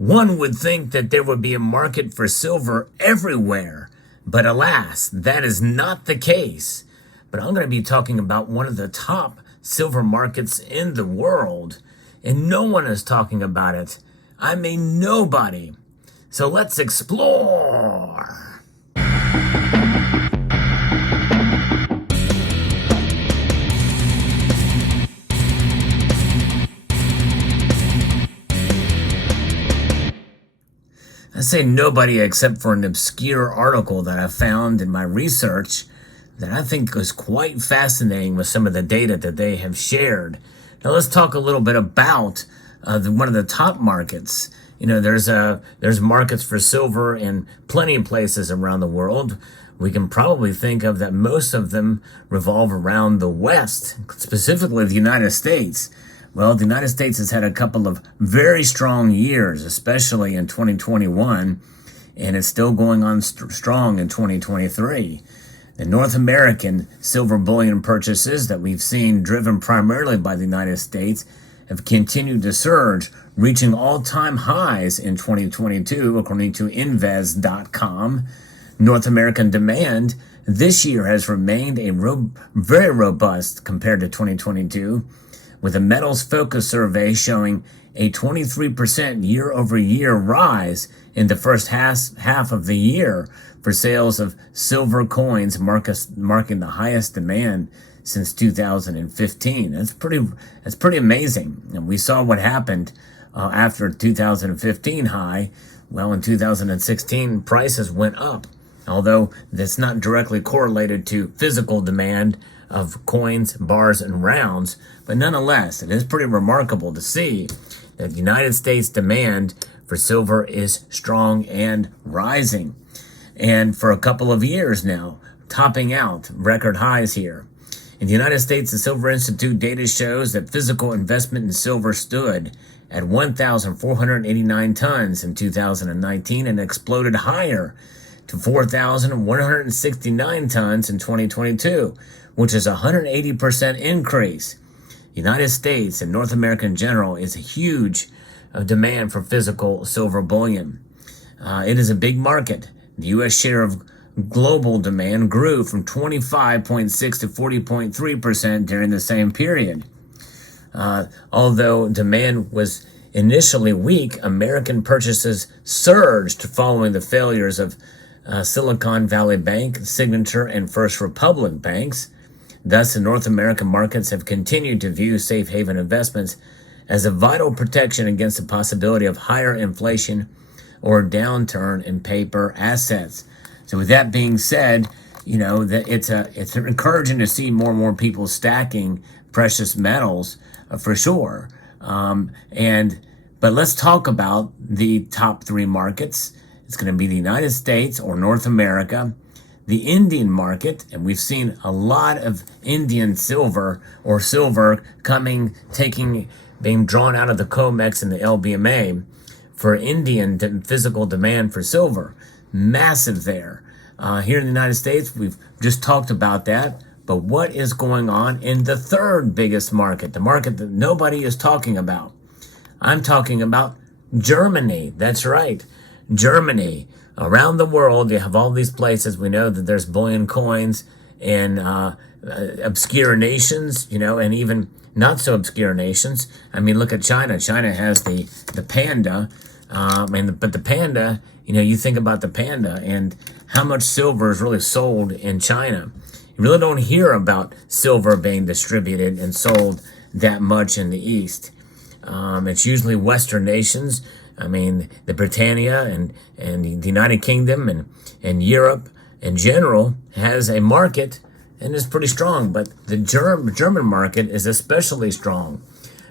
One would think that there would be a market for silver everywhere, but alas, that is not the case. But I'm going to be talking about one of the top silver markets in the world, and no one is talking about it. I mean, nobody. So let's explore. I say nobody except for an obscure article that I found in my research that I think was quite fascinating with some of the data that they have shared. Now let's talk a little bit about one of the top markets. You know, there's markets for silver in plenty of places around the world. We can probably think of that most of them revolve around the West, specifically the United States. Well, the United States has had a couple of very strong years, especially in 2021, and it's still going on strong in 2023. The North American silver bullion purchases that we've seen, driven primarily by the United States, have continued to surge, reaching all-time highs in 2022, according to Invest.com. North American demand this year has remained very robust compared to 2022, with a Metals Focus survey showing a 23% year-over-year rise in the first half of the year for sales of silver coins, marking the highest demand since 2015. That's pretty amazing. And we saw what happened after 2015 high. Well, in 2016, prices went up, although that's not directly correlated to physical demand of coins, bars, and rounds. But nonetheless, it is pretty remarkable to see that the United States demand for silver is strong and rising. And for a couple of years now, topping out record highs here. In the United States, the Silver Institute data shows that physical investment in silver stood at 1,489 tons in 2019 and exploded higher to 4,169 tons in 2022, which is a 180% increase. The United States and North America in general is a huge demand for physical silver bullion. It is a big market. The U.S. share of global demand grew from 25.6 to 40.3% during the same period. Although demand was initially weak, American purchases surged following the failures of Silicon Valley Bank, Signature, and First Republic banks. Thus, the North American markets have continued to view safe haven investments as a vital protection against the possibility of higher inflation or downturn in paper assets. So with that being said, you know, that it's encouraging to see more and more people stacking precious metals for sure. But let's talk about the top three markets. It's going to be the United States or North America, the Indian market, and we've seen a lot of Indian silver or silver being drawn out of the COMEX and the LBMA for Indian physical demand for silver. Massive there. Here in the United States, we've just talked about that. But what is going on in the third biggest market, the market that nobody is talking about? I'm talking about Germany. That's right. Germany. Around the world, you have all these places. We know that there's bullion coins in obscure nations, you know, and even not so obscure nations. I mean, look at China. China has the panda. But the panda, you know, you think about the panda and how much silver is really sold in China. You really don't hear about silver being distributed and sold that much in the East. It's usually Western nations. I mean, the Britannia and the United Kingdom and Europe in general has a market and is pretty strong. But the German market is especially strong.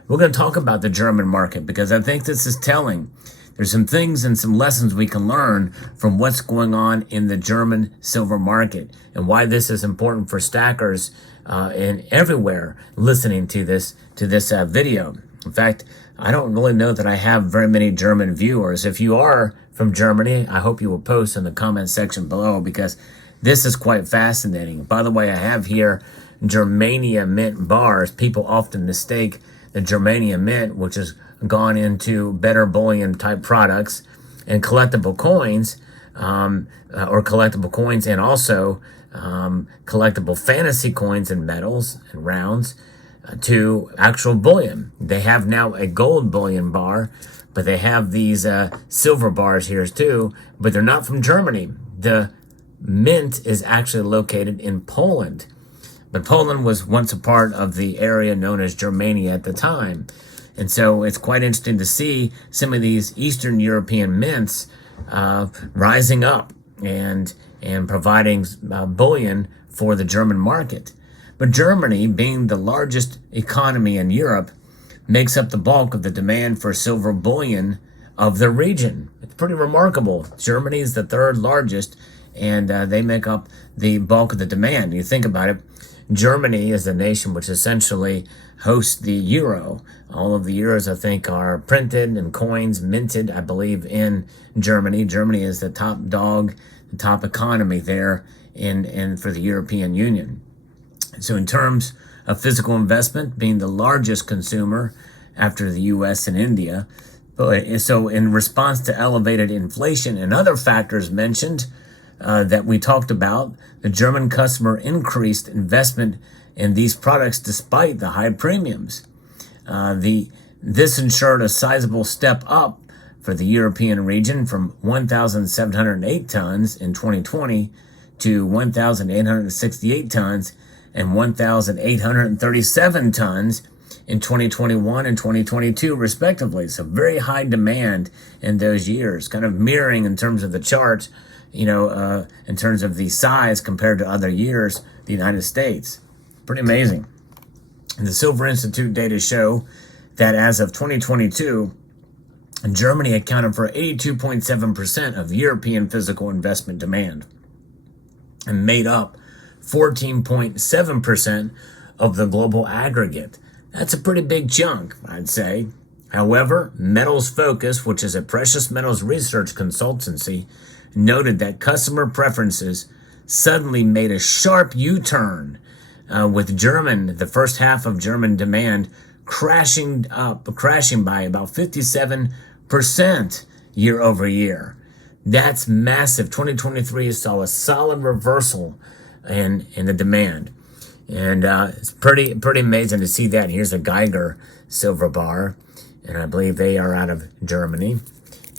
We're going to talk about the German market because I think this is telling. There's some things and some lessons we can learn from what's going on in the German silver market and why this is important for stackers and everywhere listening to this video. In fact, I don't really know that I have very many German viewers. If you are from Germany, I hope you will post in the comment section below because this is quite fascinating. By the way, I have here Germania mint bars. People often mistake the Germania mint, which is gone into better bullion type products and collectible coins, or collectible coins, and also collectible fantasy coins and medals and rounds, to actual bullion. They have now a gold bullion bar, but they have these silver bars here too, but they're not from Germany. The mint is actually located in Poland. But Poland was once a part of the area known as Germania at the time. And so it's quite interesting to see some of these Eastern European mints rising up and providing bullion for the German market. But Germany, being the largest economy in Europe, makes up the bulk of the demand for silver bullion of the region. It's pretty remarkable. Germany is the third largest, and they make up the bulk of the demand. You think about it, Germany is the nation which essentially hosts the euro. All of the euros, I think, are printed and coins minted, I believe, in Germany. Germany is the top dog, the top economy there in for the European Union. So in terms of physical investment, being the largest consumer after the U.S. and India, so in response to elevated inflation and other factors mentioned that we talked about, the German customer increased investment in these products despite the high premiums. This ensured a sizable step up for the European region from 1,708 tons in 2020 to 1,868 tons and 1,837 tons in 2021 and 2022, respectively. So very high demand in those years, kind of mirroring in terms of the charts, in terms of the size compared to other years, the United States. Pretty amazing. And the Silver Institute data show that as of 2022, Germany accounted for 82.7% of European physical investment demand and made up 14.7% of the global aggregate. That's a pretty big chunk, I'd say. However, Metals Focus, which is a precious metals research consultancy, noted that customer preferences suddenly made a sharp U-turn, with the first half of German demand crashing by about 57% year over year. That's massive. 2023 saw a solid reversal in the demand. And it's pretty amazing to see that. Here's a Geiger silver bar, and I believe they are out of Germany.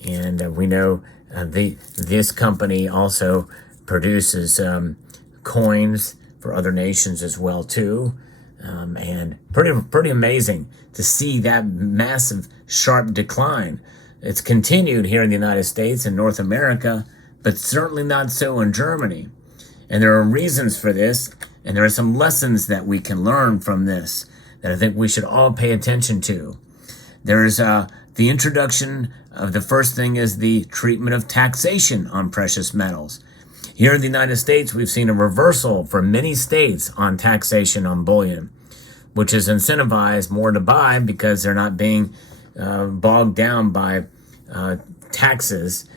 And we know this company also produces coins for other nations as well too. And pretty amazing to see that massive sharp decline. It's continued here in the United States and North America, but certainly not so in Germany. And there are reasons for this, and there are some lessons that we can learn from this that I think we should all pay attention to. There's the introduction of the first thing is the treatment of taxation on precious metals. Here in the United States, we've seen a reversal for many states on taxation on bullion, which has incentivized more to buy because they're not being bogged down by taxes,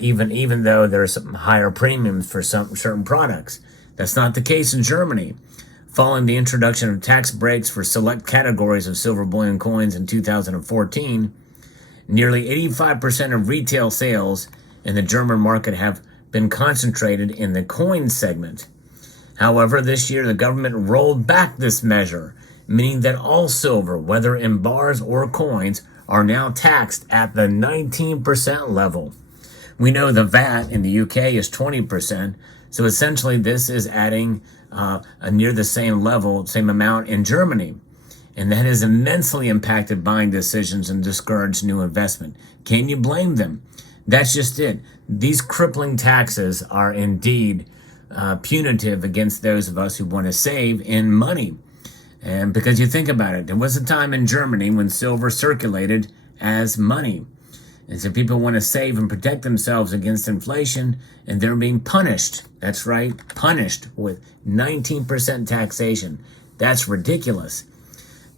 even though there's some higher premiums for some certain products. That's not the case in Germany. Following the introduction of tax breaks for select categories of silver bullion coins in 2014, nearly 85% of retail sales in the German market have been concentrated in the coin segment. However, this year the government rolled back this measure, meaning that all silver, whether in bars or coins, are now taxed at the 19% level. We know the VAT in the UK is 20%, so essentially this is adding near the same level, same amount in Germany. And that has immensely impacted buying decisions and discouraged new investment. Can you blame them? That's just it. These crippling taxes are indeed punitive against those of us who want to save in money. And because you think about it, there was a time in Germany when silver circulated as money. And so people want to save and protect themselves against inflation, and they're being punished. That's right, punished with 19% taxation. That's ridiculous.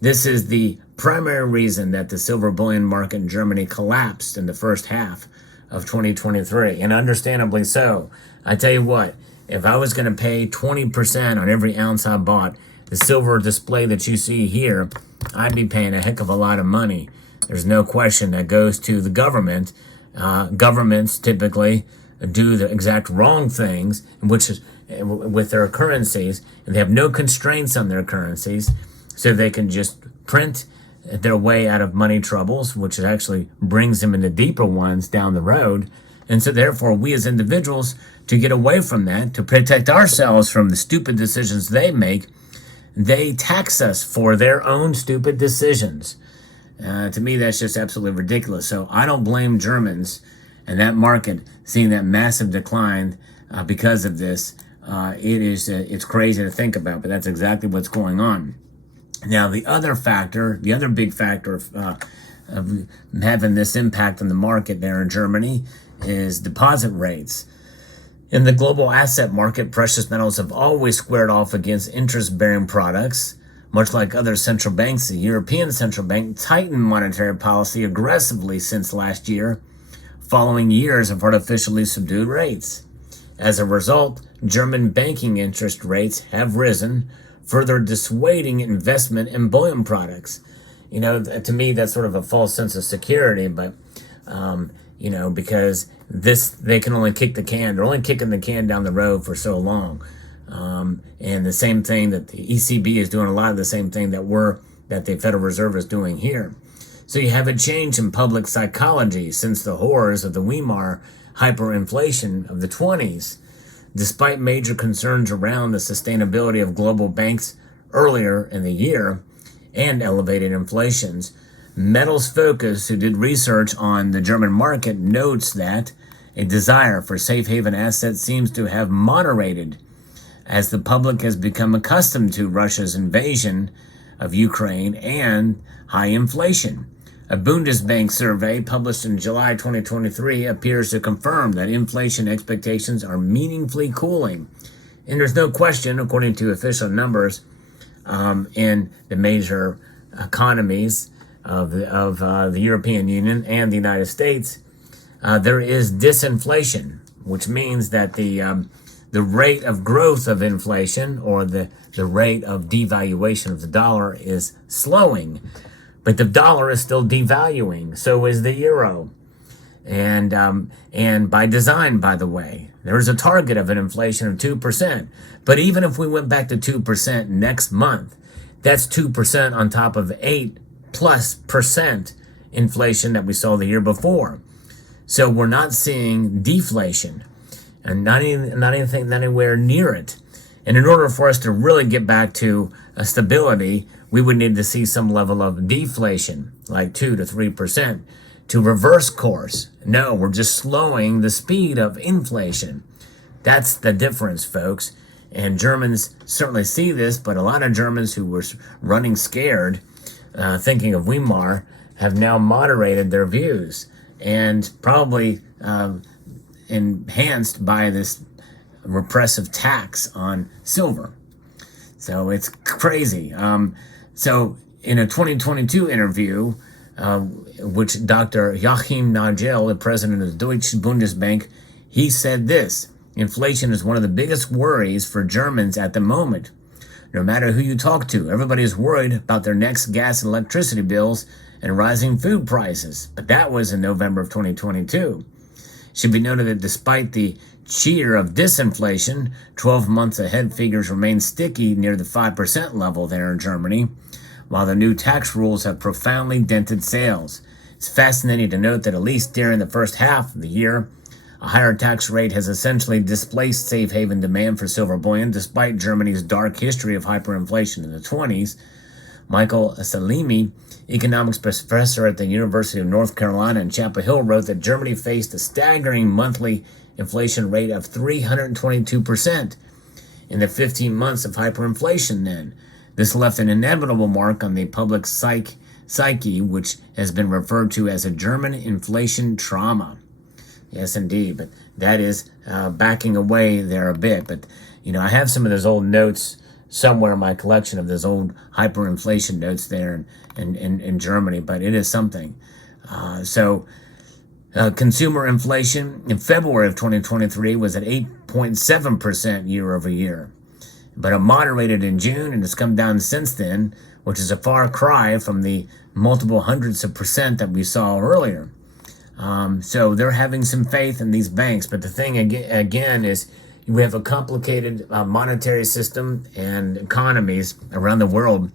This is the primary reason that the silver bullion market in Germany collapsed in the first half of 2023, and understandably so. I tell you what, if I was going to pay 20% on every ounce I bought, the silver display that you see here, I'd be paying a heck of a lot of money There's no question that goes to the government. Governments typically do the exact wrong things, which is with their currencies, and they have no constraints on their currencies, so they can just print their way out of money troubles, which actually brings them into deeper ones down the road. And so therefore, we as individuals, to get away from that, to protect ourselves from the stupid decisions they make, they tax us for their own stupid decisions. To me, that's just absolutely ridiculous. So I don't blame Germans and that market seeing that massive decline because of this. It's crazy to think about, but that's exactly what's going on. Now, the other big factor of having this impact on the market there in Germany is deposit rates. In the global asset market, precious metals have always squared off against interest-bearing products. Much like other central banks, the European Central Bank tightened monetary policy aggressively since last year, following years of artificially subdued rates. As a result, German banking interest rates have risen, further dissuading investment in bullion products. To me, that's sort of a false sense of security, but, because they can only kick the can. They're only kicking the can down the road for so long. And the same thing that the ECB is doing, a lot of the same thing that the Federal Reserve is doing here. So you have a change in public psychology since the horrors of the Weimar hyperinflation of the 20s. Despite major concerns around the sustainability of global banks earlier in the year and elevated inflations, Metals Focus, who did research on the German market, notes that a desire for safe haven assets seems to have moderated as the public has become accustomed to Russia's invasion of Ukraine and high inflation. A Bundesbank survey published in July 2023 appears to confirm that inflation expectations are meaningfully cooling. And there's no question, according to official numbers in the major economies of the European Union and the United States, there is disinflation, which means that the rate of growth of inflation, or the rate of devaluation of the dollar, is slowing. But the dollar is still devaluing. So is the euro. And by design, by the way, there's a target of an inflation of 2%. But even if we went back to 2% next month, that's 2% on top of 8+% inflation that we saw the year before. So we're not seeing deflation, and not anything anywhere near it. And in order for us to really get back to a stability, we would need to see some level of deflation, like 2 to 3%, to reverse course. No, we're just slowing the speed of inflation. That's the difference, folks. And Germans certainly see this, but a lot of Germans who were running scared, thinking of Weimar, have now moderated their views, and probably enhanced by this repressive tax on silver. So it's crazy. So in a 2022 interview, which Dr. Joachim Nagel, the president of the Deutsche Bundesbank, he said this: inflation is one of the biggest worries for Germans at the moment. No matter who you talk to, everybody is worried about their next gas and electricity bills and rising food prices. But that was in November of 2022. It should be noted that despite the cheer of disinflation, 12 months ahead figures remain sticky near the 5% level there in Germany, while the new tax rules have profoundly dented sales. It's fascinating to note that at least during the first half of the year, a higher tax rate has essentially displaced safe haven demand for silver bullion, despite Germany's dark history of hyperinflation in the 20s. Michael Salimi, economics professor at the University of North Carolina in Chapel Hill, wrote that Germany faced a staggering monthly inflation rate of 322% in the 15 months of hyperinflation then. This left an inevitable mark on the public psyche, which has been referred to as a German inflation trauma. Yes, indeed, but that is backing away there a bit. But, I have some of those old notes somewhere in my collection of those old hyperinflation notes there in Germany, but it is something. Consumer inflation in February of 2023 was at 8.7% year over year, but it moderated in June and has come down since then, which is a far cry from the multiple hundreds of percent that we saw earlier. So they're having some faith in these banks. But the thing again is we have a complicated monetary system and economies around the world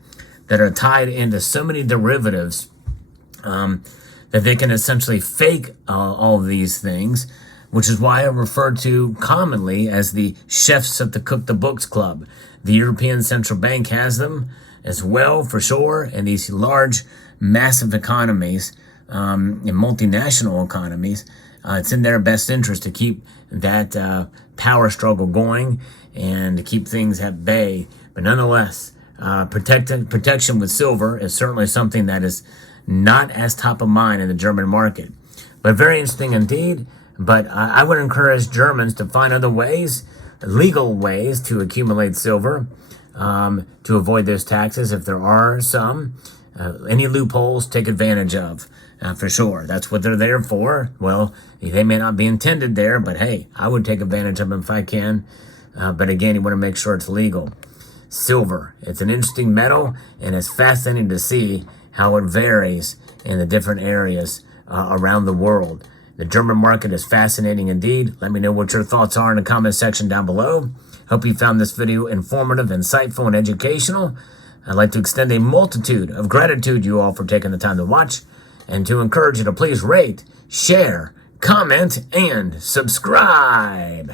that are tied into so many derivatives that they can essentially fake all of these things, which is why I refer to commonly as the chefs at the Cook the Books Club. The European Central Bank has them as well, for sure, and these large, massive economies and multinational economies, it's in their best interest to keep that power struggle going and to keep things at bay. But nonetheless, protection with silver is certainly something that is not as top of mind in the German market. But very interesting indeed. But I would encourage Germans to find other ways, legal ways to accumulate silver, to avoid those taxes if there are some. Any loopholes, take advantage of, for sure. That's what they're there for. Well, they may not be intended there, but hey, I would take advantage of them if I can. But again, you want to make sure it's legal. Silver, it's an interesting metal, and it's fascinating to see how it varies in the different areas around the world. The German market is fascinating indeed. Let me know what your thoughts are in the comment section down below. Hope you found this video informative, insightful, and educational. I'd like to extend a multitude of gratitude to you all for taking the time to watch, and to encourage you to please rate, share, comment, and subscribe.